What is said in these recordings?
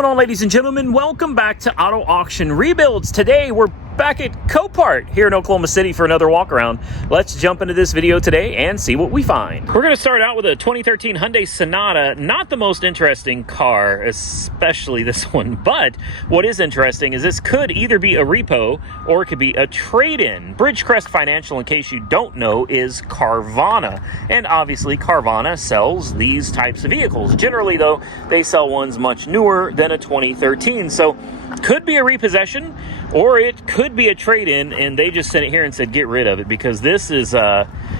going on, ladies and gentlemen? Welcome back to Auto Auction Rebuilds. Today we're back at Copart here in Oklahoma City for another walk around. Let's jump into this video today and see what we find. We're going to start out with a 2013 Hyundai Sonata. Not the most interesting car, especially this one, but what is interesting is this could either be a repo or it could be a trade-in. Bridgecrest Financial, in case you don't know, is Carvana, and obviously Carvana sells these types of vehicles. Generally though, they sell ones much newer than a 2013, so could be a repossession or it could be a trade-in, and they just sent it here and said get rid of it because this is honestly,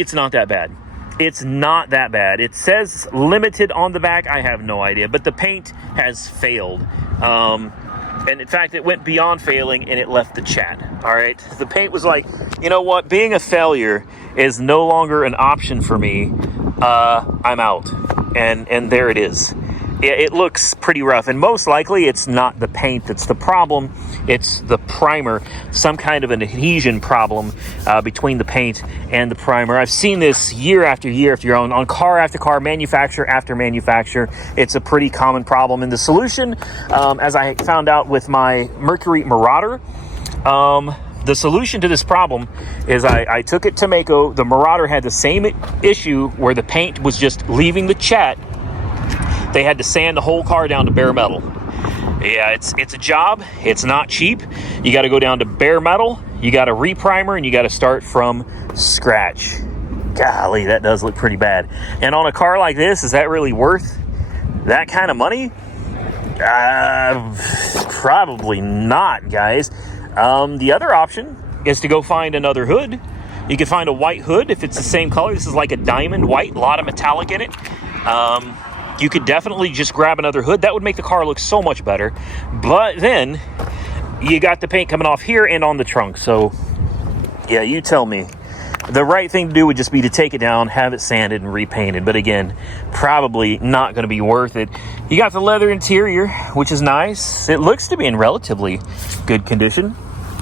it's not that bad. It's not that bad. It says limited on the back. I have no idea, but the paint has failed. And in fact, it went beyond failing and it left the chat. All right. The paint was like, you know what? Being a failure is no longer an option for me. I'm out. And there it is. It looks pretty rough, and most likely it's not the paint that's the problem, it's the primer, some kind of an adhesion problem between the paint and the primer. I've seen this year after year after year on car after car, manufacturer after manufacturer. It's a pretty common problem, and the solution, as I found out with my Mercury Marauder, the solution to this problem is I took it to Mako. The Marauder had the same issue where the paint was just leaving the chat. They had to sand the whole car down to bare metal. Yeah, it's a job. It's not cheap. You got to go down to bare metal. You got to reprimer, and you got to start from scratch. Golly, that does look pretty bad. And on a car like this, is that really worth that kind of money? Probably not, guys. The other option is to go find another hood. You can find a white hood if it's the same color. This is like a diamond white, a lot of metallic in it. You could definitely just grab another hood. That would make the car look so much better. But then you got the paint coming off here and on the trunk. So yeah, you tell me. The right thing to do would just be to take it down, have it sanded and repainted. But again, probably not going to be worth it. You got the leather interior, which is nice. It looks to be in relatively good condition.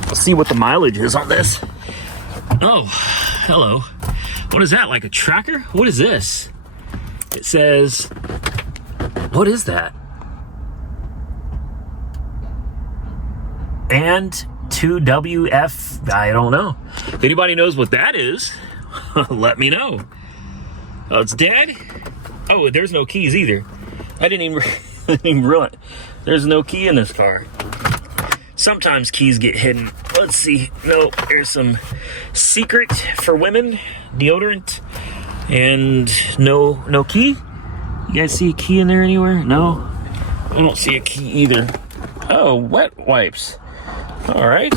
Let's see what the mileage is on this. Oh, hello. What is that, like a tracker? What is this? It says, what is that? And 2WF, I don't know. If anybody knows what that is, let me know. Oh, it's dead? Oh, there's no keys either. I didn't even realize there's no key in this car. Sometimes keys get hidden. Let's see. No, there's some secret for women deodorant. And no key? You guys see a key in there anywhere? No? I don't see a key either. Oh, wet wipes. All right.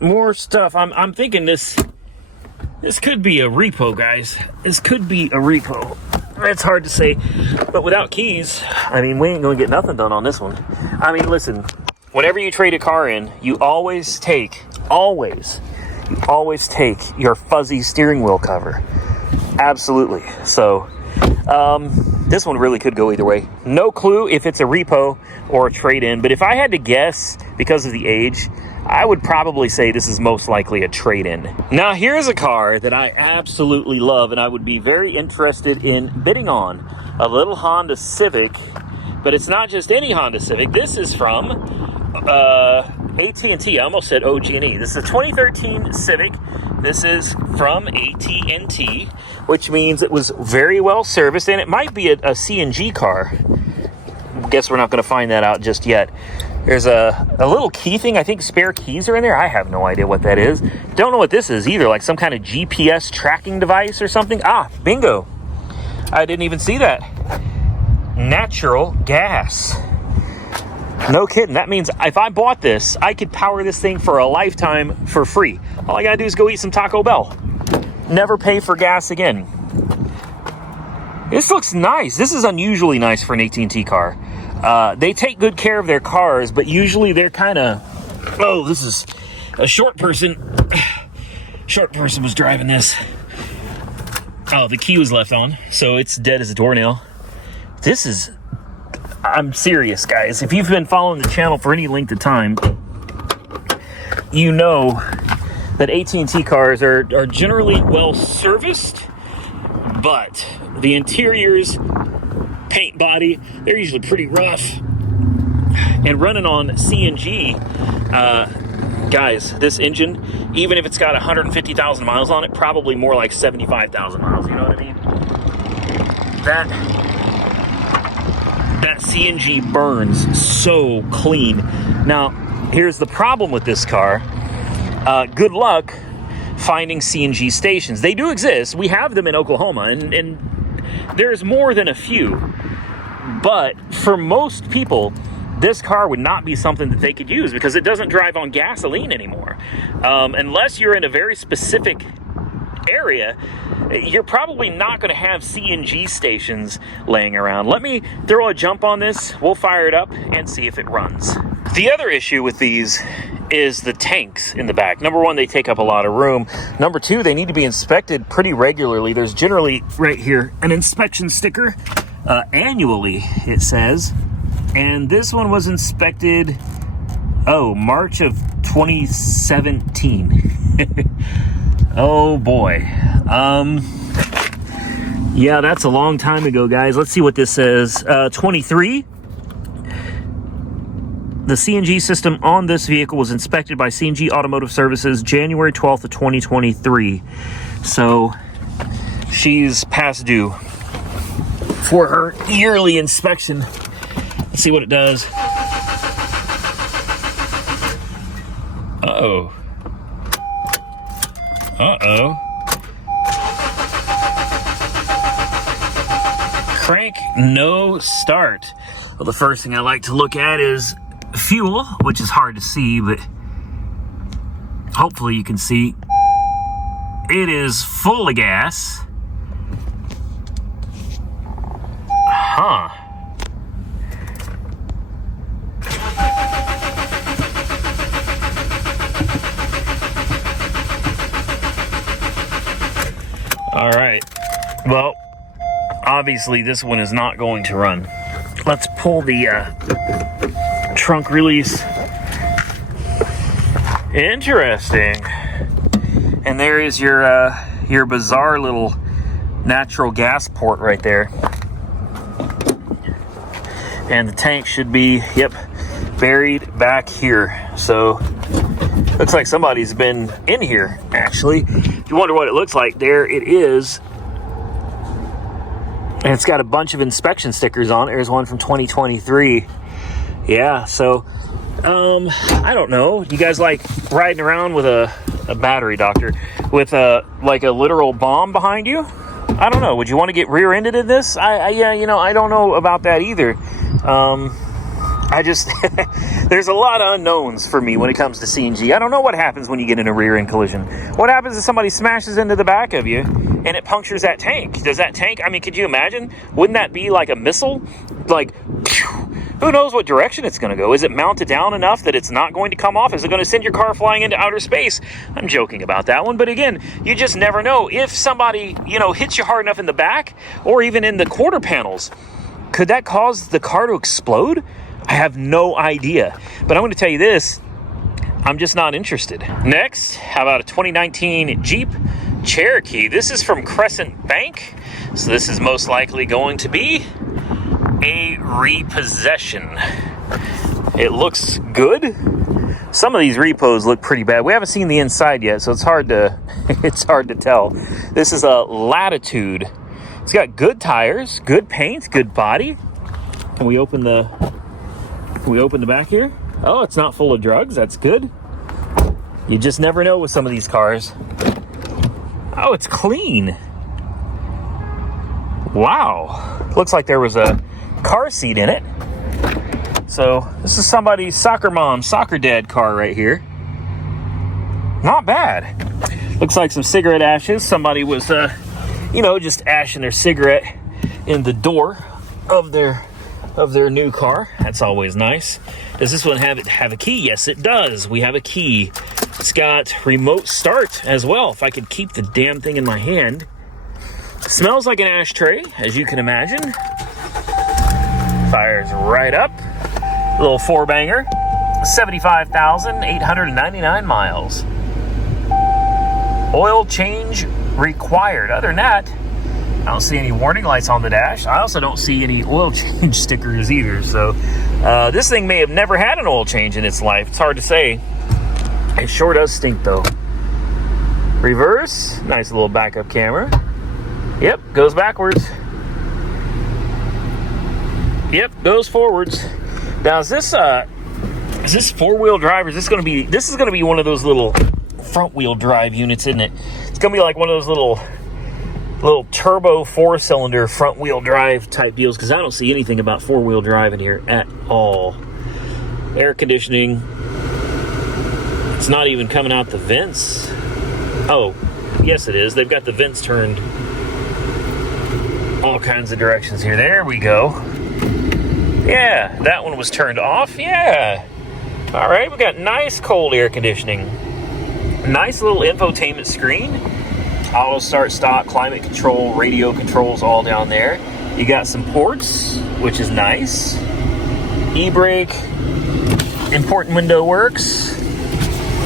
More stuff. I'm thinking this could be a repo, guys. This could be a repo. It's hard to say. But without keys, I mean, we ain't going to get nothing done on this one. I mean, listen. Whenever you trade a car in, you always take your fuzzy steering wheel cover. Absolutely. So this one really could go either way. No clue if it's a repo or a trade-in, but if I had to guess, because of the age, I would probably say this is most likely a trade-in. Now here's a car that I absolutely love and I would be very interested in bidding on. A little Honda Civic, but it's not just any Honda Civic. This is from AT&T. I almost said OG&E. This is a 2013 Civic. This is from AT&T, which means it was very well serviced, and it might be a CNG car. Guess we're not going to find that out just yet. There's a little key thing. I think spare keys are in there. I have no idea what that is. Don't know what this is either, like some kind of GPS tracking device or something. Ah, bingo. I didn't even see that. Natural gas. No kidding. That means if I bought this, I could power this thing for a lifetime for free. All I gotta do is go eat some Taco Bell. Never pay for gas again. This looks nice. This is unusually nice for an AT&T car. They take good care of their cars, but usually they're kind of... Oh, this is a short person. Short person was driving this. Oh, the key was left on, so it's dead as a doornail. This is... I'm serious, guys. If you've been following the channel for any length of time, you know that AT&T cars are generally well serviced, but the interiors paint body. They're usually pretty rough. And running on CNG, guys, this engine, even if it's got 150,000 miles on it, probably more like 75,000 miles, you know what I mean? That CNG burns so clean. Now, here's the problem with this car. Good luck finding CNG stations. They do exist. We have them in Oklahoma, and there's more than a few. But for most people, this car would not be something that they could use because it doesn't drive on gasoline anymore. Unless you're in a very specific area, you're probably not going to have CNG stations laying around. Let me throw a jump on this. We'll fire it up and see if it runs. The other issue with these is the tanks in the back. Number one, they take up a lot of room. Number two, they need to be inspected pretty regularly. There's generally right here an inspection sticker annually, it says. And this one was inspected, March of 2017. Oh boy. Yeah, that's a long time ago, guys. Let's see what this says. 23. The CNG system on this vehicle was inspected by CNG Automotive Services January 12th of 2023. So she's past due for her yearly inspection. Let's see what it does. Uh-oh. Uh-oh. Crank, no start. Well, the first thing I like to look at is fuel, which is hard to see, but hopefully you can see. It is full of gas. Huh. All right. Well, obviously this one is not going to run. Let's pull the trunk release. Interesting. And there is your bizarre little natural gas port right there. And the tank should be, buried back here. So looks like somebody's been in here, actually. If you wonder what it looks like, there it is. And it's got a bunch of inspection stickers on it. There's one from 2023. Yeah, so, I don't know. You guys like riding around with a battery, doctor, with a literal bomb behind you? I don't know. Would you want to get rear-ended in this? I don't know about that either. There's a lot of unknowns for me when it comes to CNG. I don't know what happens when you get in a rear-end collision. What happens if somebody smashes into the back of you and it punctures that tank? Does that tank, could you imagine? Wouldn't that be like a missile? Like, who knows what direction it's going to go? Is it mounted down enough that it's not going to come off? Is it going to send your car flying into outer space? I'm joking about that one. But again, you just never know. If somebody, hits you hard enough in the back or even in the quarter panels, could that cause the car to explode? I have no idea. But I'm going to tell you this, I'm just not interested. Next, how about a 2019 Jeep Cherokee? This is from Crescent Bank. So this is most likely going to be a repossession. It looks good. Some of these repos look pretty bad. We haven't seen the inside yet, so it's hard to tell. This is a Latitude. It's got good tires, good paint, good body. Can we open the back here? Oh, it's not full of drugs. That's good. You just never know with some of these cars. Oh, it's clean. Wow. Looks like there was a car seat in it. So this is somebody's soccer mom, soccer dad car right here. Not bad. Looks like some cigarette ashes. Somebody was, just ashing their cigarette in the door of their new car. That's always nice. Does this one have a key? Yes, it does. We have a key. It's got remote start as well. If I could keep the damn thing in my hand. Smells like an ashtray, as you can imagine. Fires right up. Little four-banger. 75,899 miles. Oil change required. Other than that, I don't see any warning lights on the dash. I also don't see any oil change stickers either. So this thing may have never had an oil change in its life. It's hard to say. It sure does stink though. Reverse, nice little backup camera. Yep, goes backwards. Yep, goes forwards. Now is this four-wheel drive, or is this gonna be one of those little front-wheel drive units, isn't it? It's gonna be like one of those little turbo four-cylinder front-wheel drive type deals, because I don't see anything about four-wheel drive in here at all. Air conditioning. It's not even coming out the vents. Oh, yes it is. They've got the vents turned all kinds of directions here. There we go. Yeah, that one was turned off. Yeah. All right, we got nice cold air conditioning. Nice little infotainment screen. Auto start, stop, climate control, radio controls all down there. You got some ports, which is nice. E-brake. Important window works.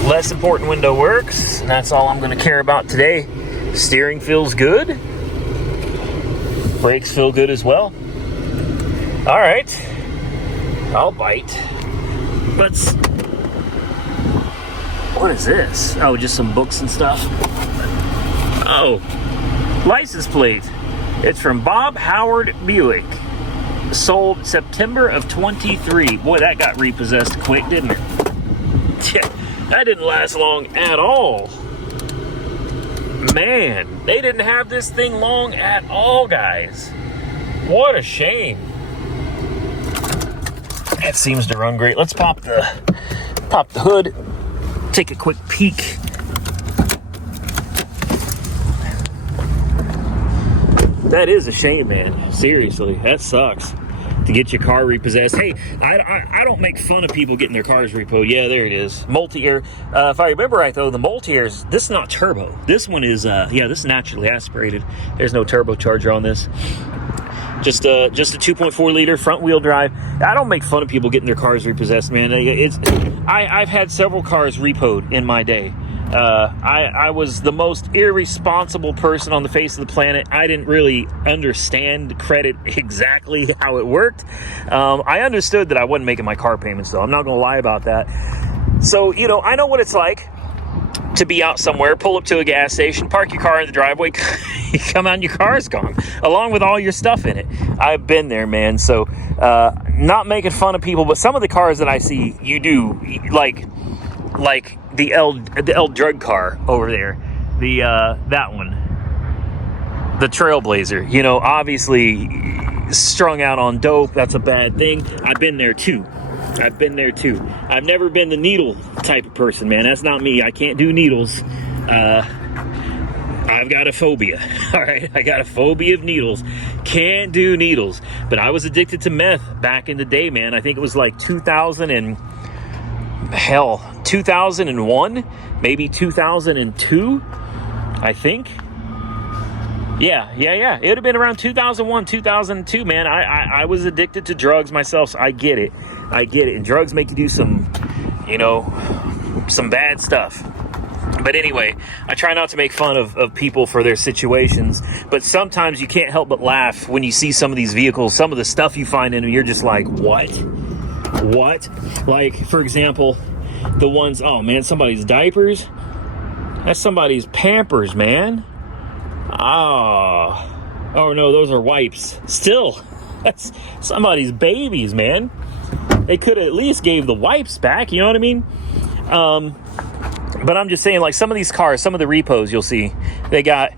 Less important window works. And that's all I'm going to care about today. Steering feels good. Brakes feel good as well. All right. I'll bite. What is this? Oh, just some books and stuff. Oh, license plate. It's from Bob Howard Buick. Sold September of 23. Boy, that got repossessed quick, didn't it? Yeah, that didn't last long at all. Man, they didn't have this thing long at all, guys. What a shame. That seems to run great. Let's pop the hood. Take a quick peek. That is a shame, man. Seriously, that sucks. To get your car repossessed. Hey, I don't make fun of people getting their cars repoed. Yeah, there it is. Multi-air. If I remember right, though, the multi-airs, this is not turbo. This one is, this is naturally aspirated. There's no turbocharger on this. Just a 2.4 liter front wheel drive. I don't make fun of people getting their cars repossessed, man. I've had several cars repoed in my day. I was the most irresponsible person on the face of the planet. I didn't really understand credit exactly how it worked. I understood that I wasn't making my car payments, though. I'm not going to lie about that. So, I know what it's like to be out somewhere, pull up to a gas station, park your car in the driveway, you come out and your car's gone, along with all your stuff in it. I've been there, man. So, not making fun of people, but some of the cars that I see, you do, like the L drug car over there, that one, the Trailblazer, obviously strung out on dope. That's a bad thing. I've been there too. I've never been the needle type of person, man. That's not me. I can't do needles. I've got a phobia. All right, I got a phobia of needles. Can't do needles. But I was addicted to meth back in the day, man. I think it was like 2001, maybe 2002, I think. Yeah. It would have been around 2001, 2002, man. I was addicted to drugs myself, so I get it. And drugs make you do some bad stuff. But anyway, I try not to make fun of people for their situations, but sometimes you can't help but laugh when you see some of these vehicles, some of the stuff you find in them, you're just like, what? Like, for example, the ones, oh man, somebody's diapers. That's somebody's Pampers, man. Oh no, those are wipes. Still, that's somebody's babies, man. They could have at least gave the wipes back, you know what I mean? But I'm just saying, like, some of these cars, some of the repos you'll see, they got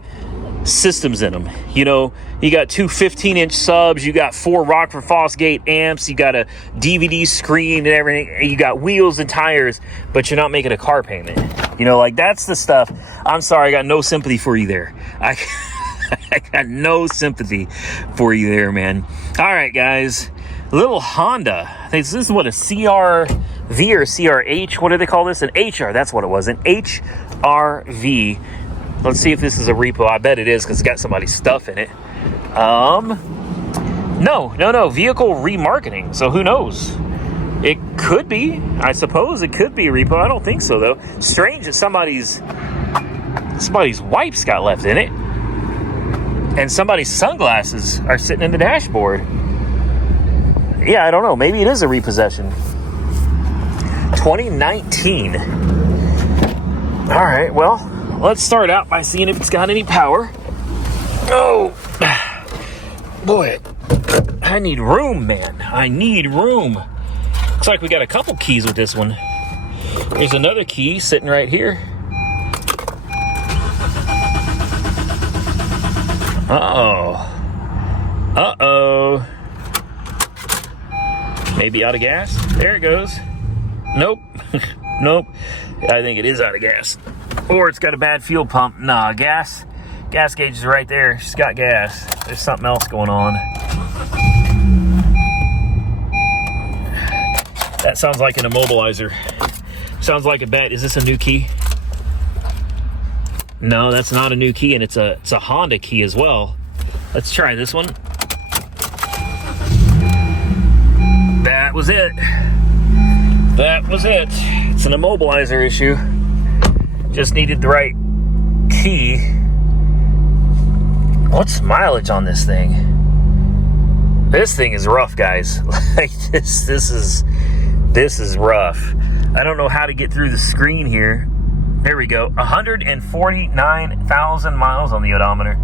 systems in them. You got two 15-inch subs, you got 4 Rockford Fosgate amps, you got a DVD screen and everything, you got wheels and tires, but you're not making a car payment. Like, that's the stuff. I'm sorry, I got no sympathy for you there. I got no sympathy for you there, man. All right, guys. Little Honda. I think this is what, a CR-V or CRH? What do they call this? An HR. That's what it was. An HR-V. Let's see if this is a repo. I bet it is because it's got somebody's stuff in it. No. Vehicle remarketing. So who knows? It could be. I suppose it could be a repo. I don't think so, though. Strange that somebody's wipes got left in it. And somebody's sunglasses are sitting in the dashboard. Yeah, I don't know. Maybe it is a repossession. 2019. All right, well, let's start out by seeing if it's got any power. Oh, boy, I need room, man. I need room. Looks like we got a couple keys with this one. There's another key sitting right here. Uh-oh. Maybe out of gas? There it goes. Nope. Nope. I think it is out of gas. Or it's got a bad fuel pump. Nah, gas gauge is right there. She's got gas. There's something else going on. That sounds like an immobilizer. Sounds like a bet. Is this a new key? No, that's not a new key, and it's a Honda key as well. Let's try this one. That was it. That was it. It's an immobilizer issue. Just needed the right key. What's mileage on this thing? This thing is rough, guys. Like this is rough. I don't know how to get through the screen here. There we go. 149,000 miles on the odometer.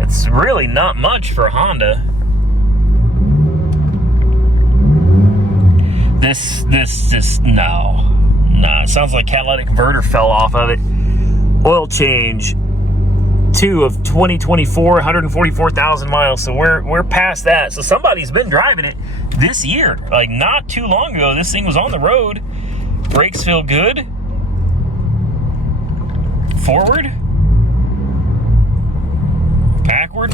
It's really not much for a Honda. This no. It sounds like catalytic converter fell off of it. Oil change 2 of 2024, 144,000 miles. So we're past that. So somebody's been driving it this year. Like not too long ago, this thing was on the road. Brakes feel good. Forward, backward,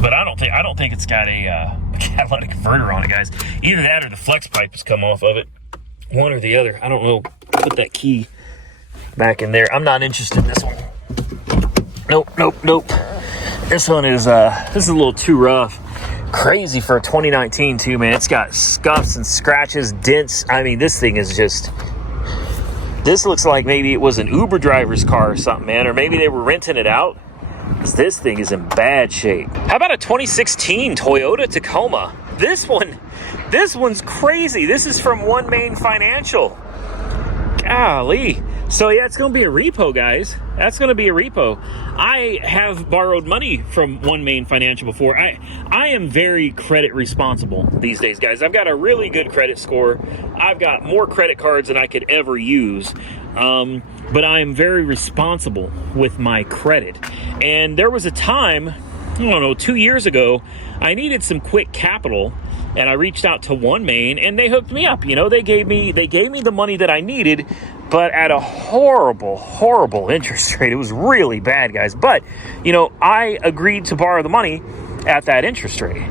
but I don't think it's got a catalytic converter on it, guys. Either that or the flex pipe has come off of it. One or the other. I don't know. Put that key back in there. I'm not interested in this one. Nope. This one is this is a little too rough. Crazy for a 2019 too, man. It's got scuffs and scratches, dents. I mean, this thing is just. This looks like maybe it was an Uber driver's car or something, man. Or maybe they were renting it out. Because this thing is in bad shape. How about a 2016 Toyota Tacoma? This one's crazy. This is from One Main Financial. Golly. So yeah, it's going to be a repo, guys. That's going to be a repo. I have borrowed money from One Main Financial before. I am very credit responsible these days, guys. I've got a really good credit score. I've got more credit cards than I could ever use. But I am very responsible with my credit. And there was a time, I don't know, 2 years ago, I needed some quick capital. And I reached out to One Main, and they hooked me up. You know, they gave me the money that I needed, but at a horrible interest rate. It was really bad, guys. But, you know, I agreed to borrow the money at that interest rate,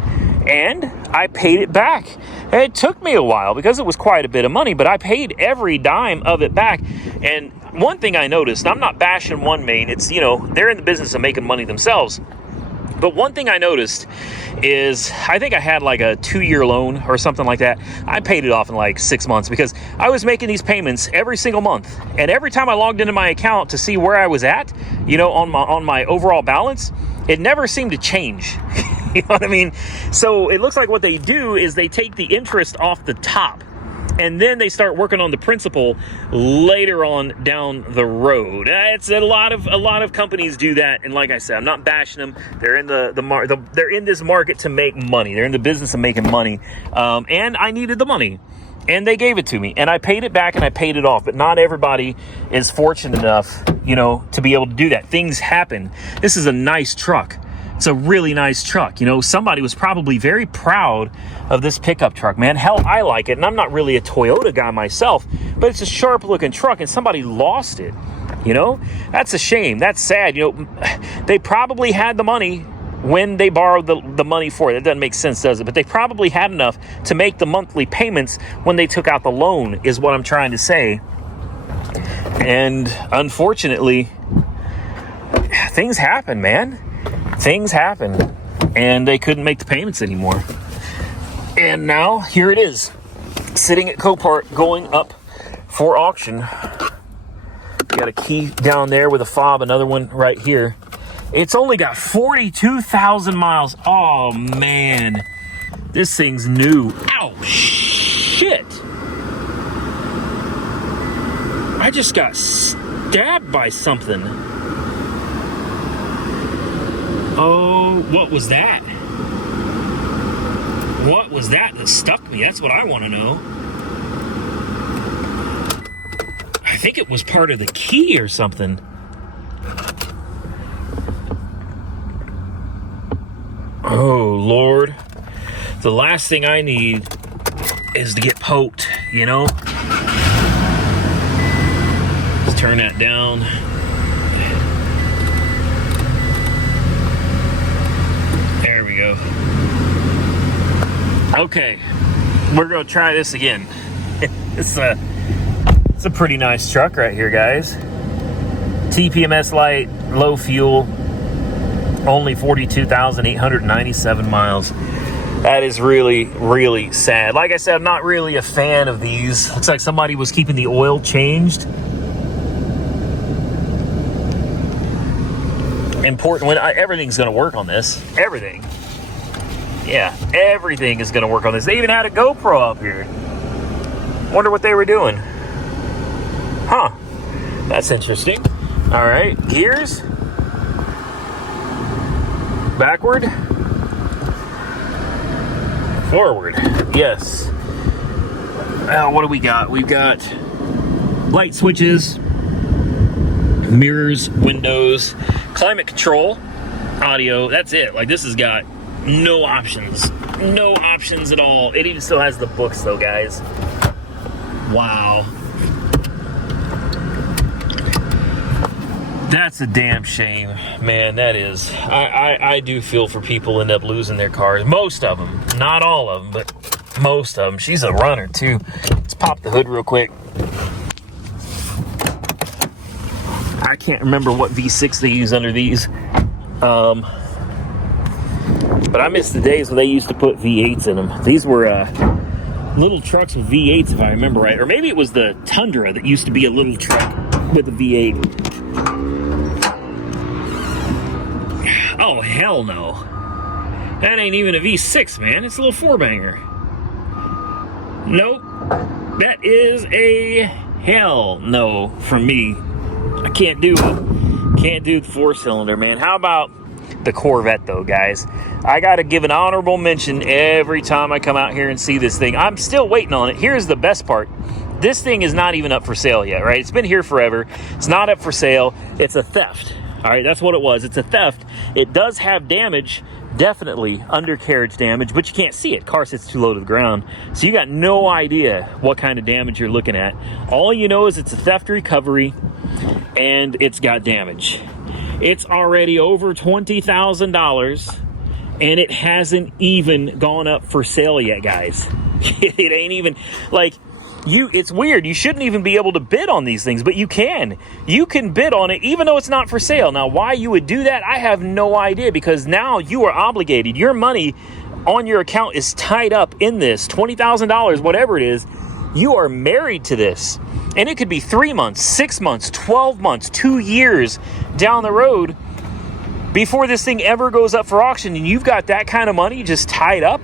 and I paid it back. It took me a while because it was quite a bit of money, but I paid every dime of it back. And one thing I noticed, I'm not bashing One Main. It's, you know, they're in the business of making money themselves. But one thing I noticed is I think I had like a 2-year loan or something like that. I paid it off in like 6 months because I was making these payments every single month. And every time I logged into my account to see where I was at, you know, on my overall balance, it never seemed to change. You know what I mean? So it looks like what they do is they take the interest off the top, and then they start working on the principal later on down the road. It's a lot of companies do that, and like I said, I'm not bashing them. They're in they're in this market to make money. They're in the business of making money, and I needed the money, and they gave it to me, and I paid it back and I paid it off. But not everybody is fortunate enough, you know, to be able to do that. Things happen. This is a nice truck. It's a really nice truck. You know, somebody was probably very proud of this pickup truck, man. Hell, I like it. And I'm not really a Toyota guy myself, but it's a sharp looking truck and somebody lost it. You know, that's a shame. That's sad. You know, they probably had the money when they borrowed the money for it. That doesn't make sense, does it? But they probably had enough to make the monthly payments when they took out the loan, is what I'm trying to say. And unfortunately, things happen, man. Things happen, and they couldn't make the payments anymore. And now here it is, sitting at Copart, going up for auction. Got a key down there with a fob, another one right here. It's only got 42,000 miles. Oh, man. This thing's new. Ow, shit. I just got stabbed by something. Oh, what was that? What was that stuck me? That's what I want to know. I think it was part of the key or something. Oh, Lord. The last thing I need is to get poked, you know? Let's turn that down. There we go. Okay, we're gonna try this again. It's a pretty nice truck right here, guys. TPMS light, low fuel, only 42,897 miles. That is really, really sad. Like I said, I'm not really a fan of these. Looks like somebody was keeping the oil changed. Important when everything's gonna work on this. Everything. Yeah, everything is gonna work on this. They even had a GoPro up here. Wonder what they were doing. Huh, that's interesting. All right, gears. Backward. Forward, yes. What do we got? We've got light switches, mirrors, windows, climate control, audio. That's it. Like, this has got no options. No options at all. It even still has the books though, guys. Wow. That's a damn shame, man. That is. I do feel for people who end up losing their cars. Most of them, not all of them, but most of them. She's a runner too. Let's pop the hood real quick. I can't remember what V6 they use under these, but I miss the days when they used to put V8s in them. These were little trucks with V8s, if I remember right, or maybe it was the Tundra that used to be a little truck with a V8. Oh, hell no. That ain't even a V6, man. It's a little four-banger. Nope. That is a hell no from me. I can't do it. Can't do the four-cylinder, man. How about the Corvette, though, guys? I got to give an honorable mention every time I come out here and see this thing. I'm still waiting on it. Here's the best part. This thing is not even up for sale yet, right? It's been here forever. It's not up for sale. It's a theft. All right, that's what it was. It's a theft. It does have damage, definitely undercarriage damage, but you can't see it. Car sits too low to the ground, so you got no idea what kind of damage you're looking at. All you know is it's a theft recovery, and it's got damage. It's already over $20,000, and it hasn't even gone up for sale yet, guys. It ain't even, like, it's weird. You shouldn't even be able to bid on these things, but you can. You can bid on it even though it's not for sale. Now, why you would do that, I have no idea, because now you are obligated. Your money on your account is tied up in this $20,000, whatever it is. You are married to this, and it could be 3 months, 6 months, 12 months, 2 years down the road before this thing ever goes up for auction, and you've got that kind of money just tied up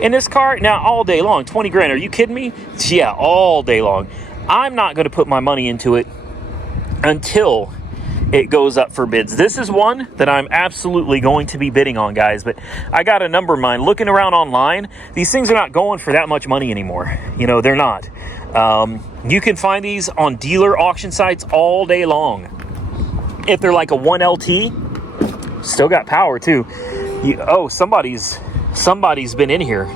in this car. Now, all day long, 20 grand, are you kidding me? Yeah, all day long. I'm not going to put my money into it until it goes up for bids. This is one that I'm absolutely going to be bidding on, guys, but I got a number in mind. Looking around online, these things are not going for that much money anymore. You know, they're not. You can find these on dealer auction sites all day long. If they're like a 1LT, still got power too. Somebody's been in here.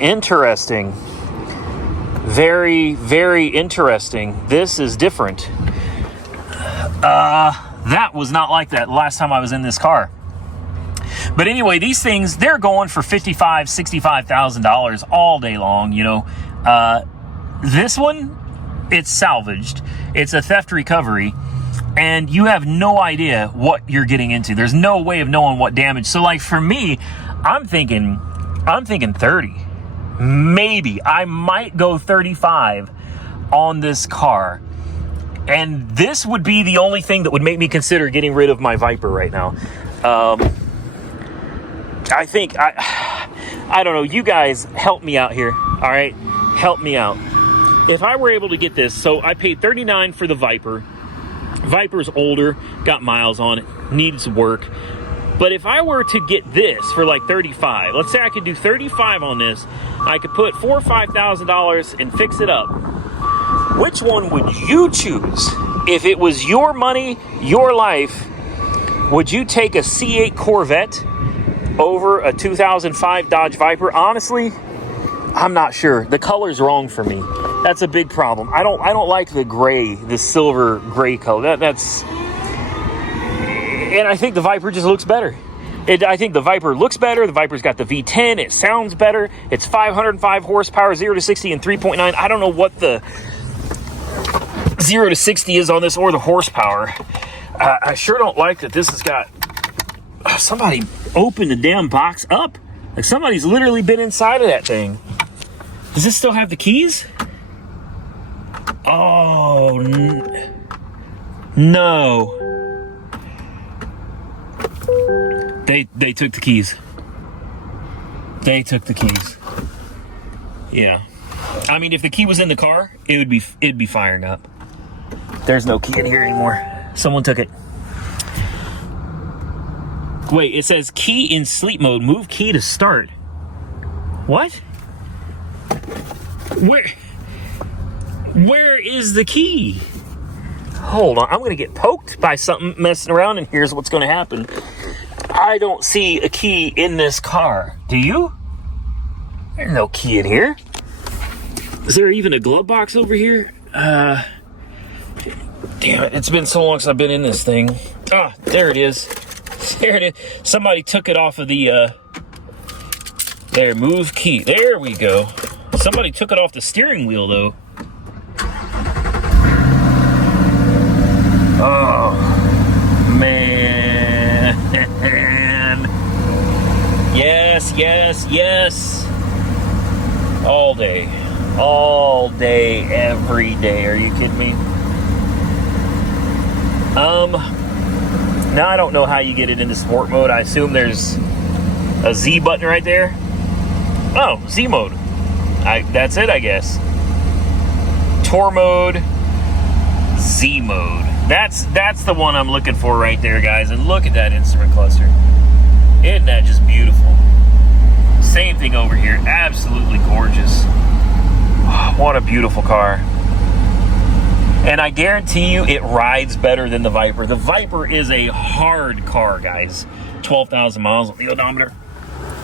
Interesting. Very, very interesting. This is different. That was not like that last time I was in this car. But anyway, these things, they're going for $55,000, $65,000 all day long, you know. This one, it's salvaged. It's a theft recovery. And you have no idea what you're getting into. There's no way of knowing what damage. So, like, for me, I'm thinking 30. Maybe. I might go 35 on this car. And this would be the only thing that would make me consider getting rid of my Viper right now. I think, I don't know, you guys help me out here, all right? Help me out. If I were able to get this, so I paid $39 for the Viper. Viper's older, got miles on it, needs work. But if I were to get this for like $35, let's say I could do $35 on this, I could put $4,000 or $5,000 and fix it up. Which one would you choose? If it was your money, your life, would you take a C8 Corvette over a 2005 Dodge Viper? Honestly, I'm not sure. The color's wrong for me. That's a big problem. I don't like the gray, the silver gray color. And I think the Viper just looks better. I think the Viper looks better. The Viper's got the V10. It sounds better. It's 505 horsepower, 0 to 60 in 3.9. I don't know what the 0 to 60 is on this or the horsepower. I sure don't like that this has got... somebody opened the damn box up. Like somebody's literally been inside of that thing. Does this still have the keys? Oh, no. They took the keys. They took the keys. Yeah. I mean, if the key was in the car, it'd be firing up. There's no key in here anymore. Someone took it. Wait, it says key in sleep mode. Move key to start. What? Where is the key? Hold on, I'm gonna get poked by something messing around, and here's what's gonna happen. I don't see a key in this car. Do you? There's no key in here. Is there even a glove box over here? Damn it, it's been so long since I've been in this thing. Ah, there it is. There it is. Somebody took it off of the, there, move key. There we go. Somebody took it off the steering wheel, though. Oh, man. Yes, yes, yes. All day. All day, every day. Are you kidding me? Now I don't know how you get it into sport mode. I assume there's a Z button right there. Oh, Z mode. That's it, I guess. Tour mode, Z mode. That's the one I'm looking for right there, guys. And look at that instrument cluster. Isn't that just beautiful? Same thing over here. Absolutely gorgeous. Oh, what a beautiful car. And I guarantee you it rides better than the Viper. The Viper is a hard car, guys. 12,000 miles on the odometer.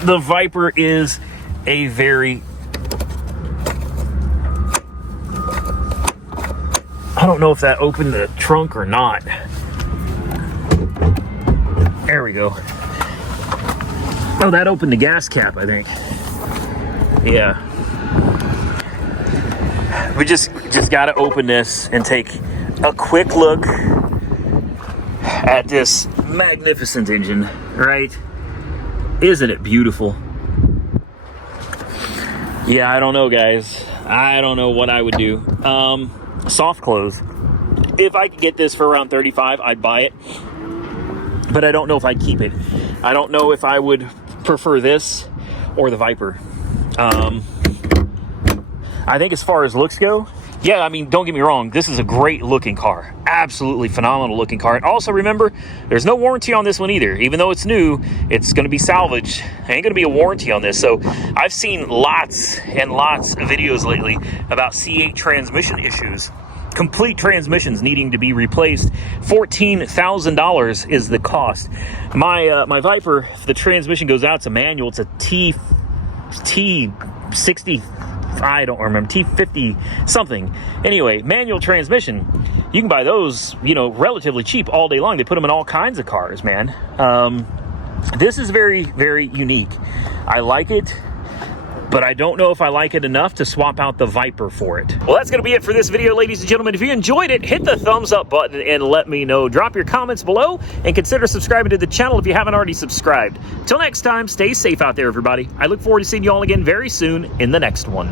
The Viper is a very... I don't know if that opened the trunk or not. There we go. Oh, that opened the gas cap, I think. Yeah. We just got to open this and take a quick look at this magnificent engine, right? Isn't it beautiful? Yeah, I don't know, guys. I don't know what I would do. Soft close. If I could get this for around $35, I'd buy it. But I don't know if I'd keep it. I don't know if I would prefer this or the Viper. I think as far as looks go, yeah, I mean, don't get me wrong. This is a great looking car. Absolutely phenomenal looking car. And also remember, there's no warranty on this one either. Even though it's new, it's going to be salvaged. There ain't going to be a warranty on this. So I've seen lots and lots of videos lately about C8 transmission issues. Complete transmissions needing to be replaced. $14,000 is the cost. My Viper, if the transmission goes out, it's a manual. It's a T60, I don't remember, T50 something. Anyway, manual transmission. You can buy those, you know, relatively cheap all day long. They put them in all kinds of cars, man. This is very, very unique. I like it, but I don't know if I like it enough to swap out the Viper for it. Well, that's going to be it for this video, ladies and gentlemen. If you enjoyed it, hit the thumbs up button and let me know. Drop your comments below and consider subscribing to the channel if you haven't already subscribed. Till next time, stay safe out there, everybody. I look forward to seeing you all again very soon in the next one.